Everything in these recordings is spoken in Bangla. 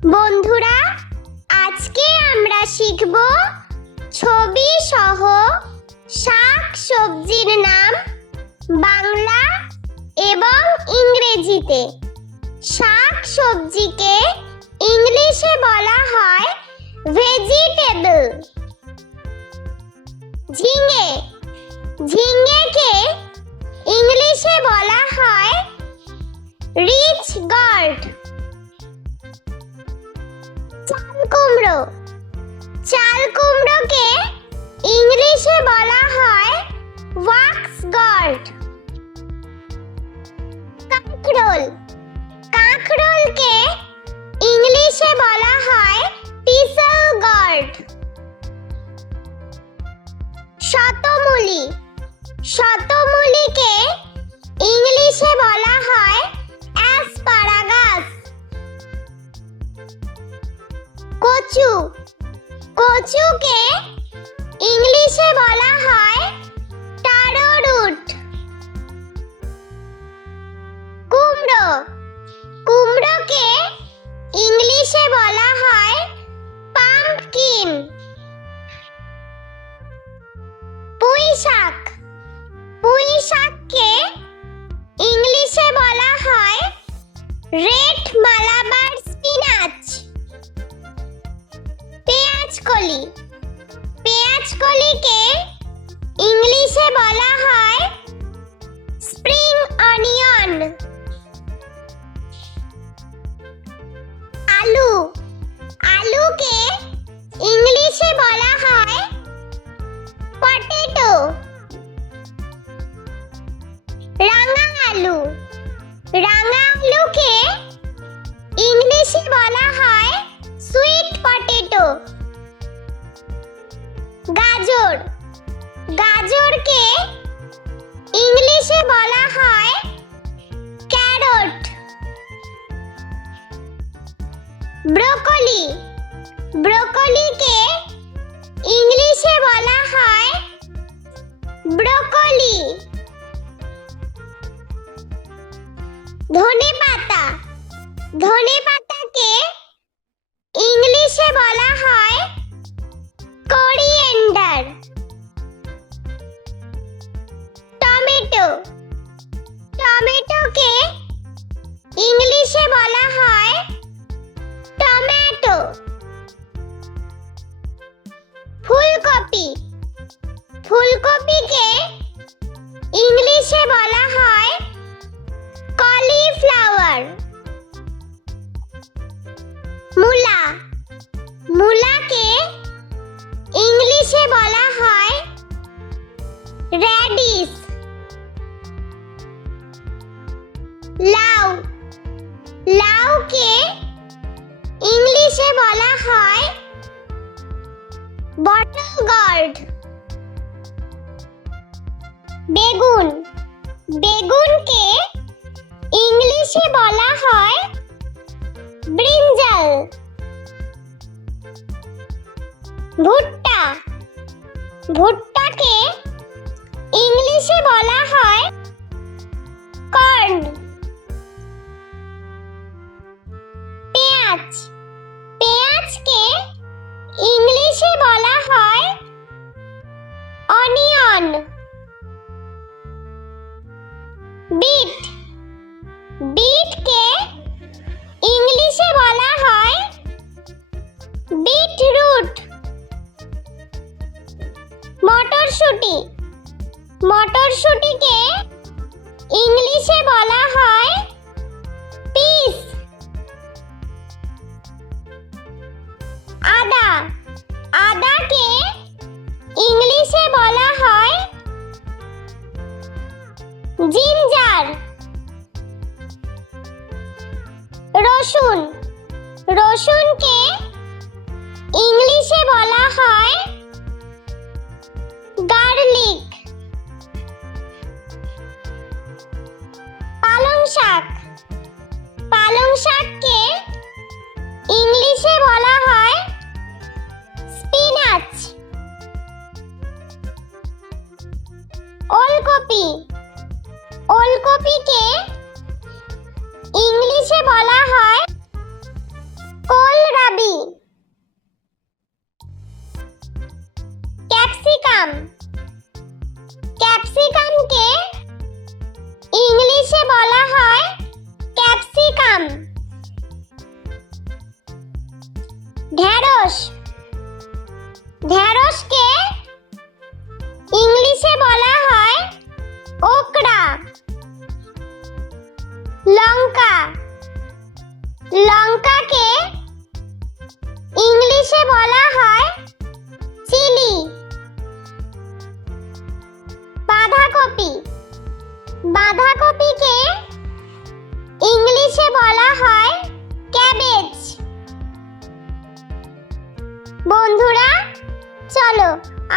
বন্ধুরা, আজকে আমরা শিখব ছবি সহ শাক সবজির নাম বাংলা এবং ইংরেজিতে। শাক সবজিকে ইংলিশে বলা হয় ভেজিটেবল। ঝিঙে, ঝিঙেকে ইংলিশে বলা হয় রিচ গর্ড। চাল কুমড়ো, চাল কুমড়োকে ইংলিশে বলা হয় ওয়াক্স গর্ড। কাঁকরোল, কাঁকরোলকে ইংলিশে বলা হয় পিসল গর্ড। শতমূলি, শতমূলিকে ইংলিশে বলা হয় অ্যাসপারাগাস। কচু, কচুকে ইংলিশে বলা হয় টারো রুট। কুমড়ো, কুমড়োকে ইংলিশে বলা হয় পাম্পকিন। পুঁই শাক, পুঁই শাককে ইংলিশে বলা হয় রেড মালাবার স্পিনাচ। পেঁয়াজকলি, পেঁয়াজকলিকে ইংলিশে বলা হয় স্প্রিং অনিয়ন। আলু, আলুকে ইংলিশে বলা হয় পটেটো। রাঙা আলু, রাঙা আলুকে ইংলিশে বলা হয় সুইট পটেটো। গাজর, গাজরকে ইংলিশে বলা হয় ক্যারট। ব্রোকলি, ব্রোকলিকে ইংলিশে বলা হয় ব্রোকলি। ধনেপাতা, ধনেপাতাকে ইংলিশে বলা হয় কোরিয়েন্ডার। টমেটো, টমেটোকে ইংলিশে বলা হয় টমেটো। ফুলকপি, ফুলকপিকে ইংলিশে বলা হয় কলিফ্লাওয়ার। মূলা, মূলাকে ইংলিশে বলা হয় র্যাডিশ। লাউ, লাউকে ইংলিশে বলা হয় বটল গর্ড। বেগুন, বেগুনকে ইংলিশে বলা হয় ব্রিঞ্জাল। ভুট্টা, ভুট্টাকে ইংলিশে বলা হয় কর্ন। পেঁয়াজ, পেঁয়াজকে ইংলিশে বলা হয় অনিয়ন। বিট, বিটকে ইংলিশে বলা হয় বিটরুট। মটরশুঁটি, মটরশুঁটিকে ইংলিশে বলা হয় পিস। আদা, আদাকে ইংলিশে বলা হয় জিঞ্জার। রসুন, রসুনকে ইংলিশে বলা হয় গার্লিক। পালং শাক, পালং শাককে ইংলিশে বলা হয় স্পিনাচ। ওলকপি, ওলকপিকে ইংলিশে বলা হয় কোল ক্যাপসিকাম। ক্যাপসিকামকে ইংলিশে বলা হয় ক্যাপসিকাম। ঢেঁড়স। ঢেঁড়সকে ইংলিশে বলা হয় ওকরা। লঙ্কা। লঙ্কাকে ইংলিশে বলা হয় চিলি। বাঁধাকপি। বাঁধাকপিকে ইংলিশে বলা হয় ক্যাবেজ। বন্ধুরা, চলো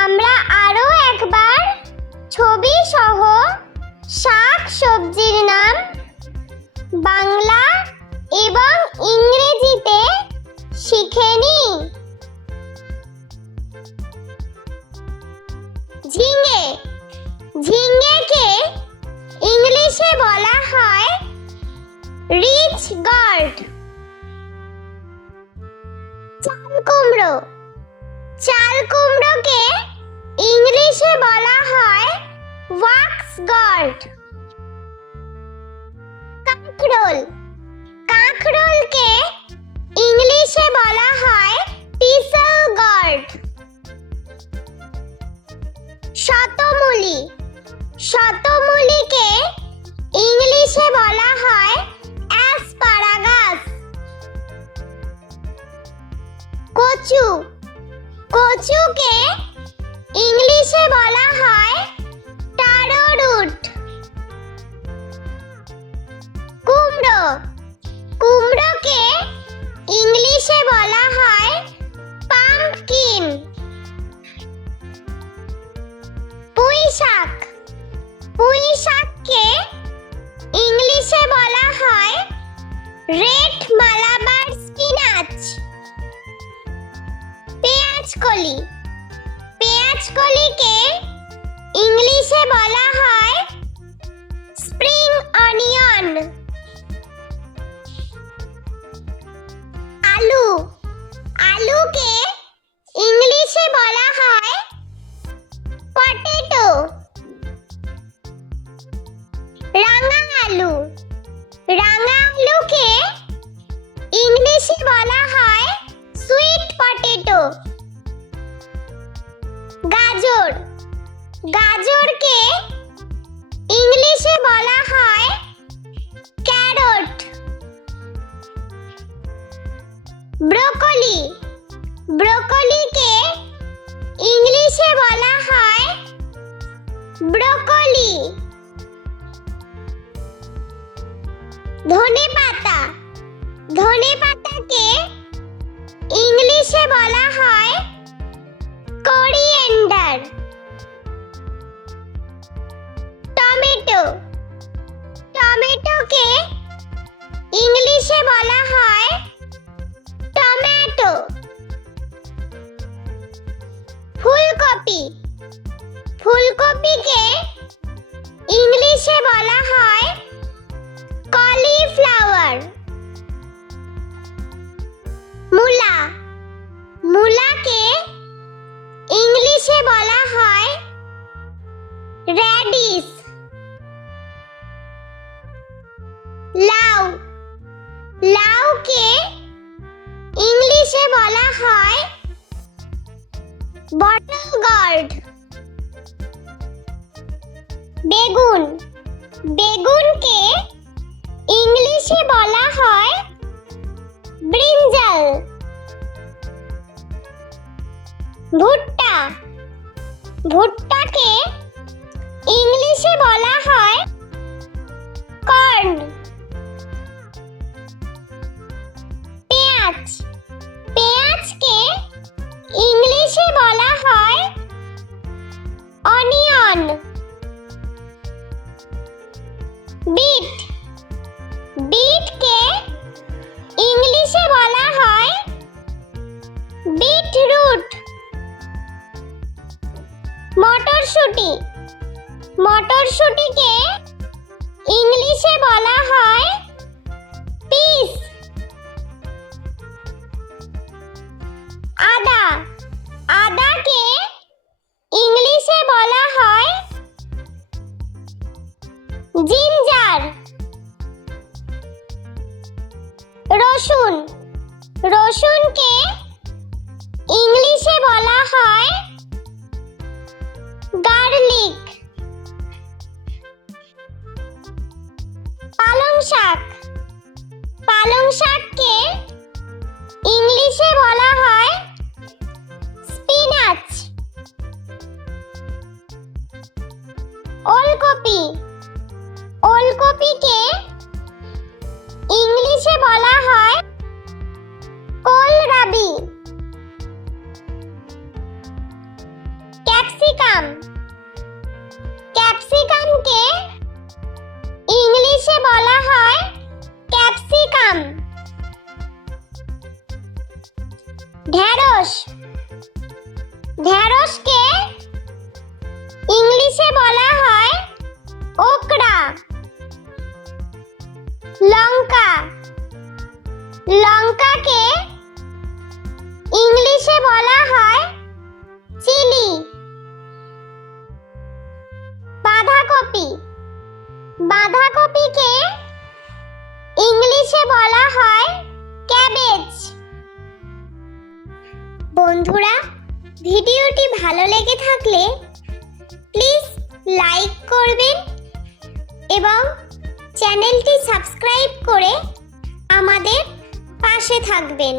আমরা আরো একবার ছবি সহ শাক সবজির নাম বাংলা এবং ইংরেজিতে শিখে নিই। ঝিঙে। ঝিঙেকে ইংলিশে বলা হয় রিচ গার্ড। চাল কুমড়ো। চাল কুমড়োকে ইংলিশে বলা হয় ওয়াক্স গার্ড। কাঁকরোল। কাঁকরোলকে ইংলিশে বলা হয় টিসেল গার্ড। শতমূলি। শতমূলিকে ইংলিশে বলা হয় অ্যাসপারাগাস। কচু। কচুকে ইংলিশে বলা হয় টারো রুট। কুমড়ো। কুমড়োকে ইংলিশে বলা হয় পাম্পকিন। পুঁই শাক। পুঁই শাককে ইংলিশে বলা হয় রেড মালাবার স্পিনাচ। পেঁয়াজকলি। পেঁয়াজকলিকে ইংলিশে বলা হয় স্প্রিং অনিয়ন। আলু। আলুকে ইংলিশে বলা হয় পটেটো। রাঙা আলু। রাঙা আলুকে ইংলিশে বলা হয় সুইট পটেটো। গাজর। গাজরকে ইংলিশে বলা হয় ক্যারট। ব্রোকলি। ব্রোকলিকে ইংলিশে বলা হয় ব্রোকলি। ধনেপাতা। ধনেপাতাকে ইংলিশে বলা হয় কোরিয়েন্ডার। টমেটো। টমেটোকে ইংলিশে বলা হয় টমেটো। ফুলকপি। ফুলকপিকে ইংলিশে বলা হয় কলিফ্লাওয়ার। মূলা। মূলাকে ইংলিশে বলা হয় রেডিশ। লাউ। লাউকে ইংলিশে বলা হয় বটল গার্ড। বেগুন। বেগুনকে ইংলিশে বলা হয় ব্রিঞ্জাল। ভুট্টা। ভুট্টাকে ইংলিশে বলা হয় কর্ন। পেঁয়াজ। পেঁয়াজকে ইংলিশে বলা হয় অনিয়ন। বিট। বিটকে ইংলিশে বলা হয় বিটরুট। মটরশুঁটি। মটরশুঁটিকে ইংলিশে বলা হয় পিস। আদা। আদাকে ইংলিশে রসুন রসুনকে ইংলিশে বলা হয় গার্লিক। পালং শাক পালং শাককে ইংলিশে বলা হয় স্পিনাচ। ওলকপি ওলকপিকে ইংলিশে বলা হয় কোলরাবি। ক্যাপসিকাম ক্যাপসিকামকে ইংলিশে বলা হয় ক্যাপসিকাম। ঢেঁড়স ঢেঁড়সকে ইংলিশে বলা হয় ওকরা। লঙ্কা লঙ্কাকে ইংলিশে বলা হয় চিলি। বাঁধাকপি বাঁধাকপিকে ইংলিশে বলা হয় ক্যাবেজ। বন্ধুরা, ভিডিওটি ভালো লেগে থাকলে প্লিজ লাইক করবেন এবং চ্যানেলটি সাবস্ক্রাইব করে আমাদের পাশে থাকবেন।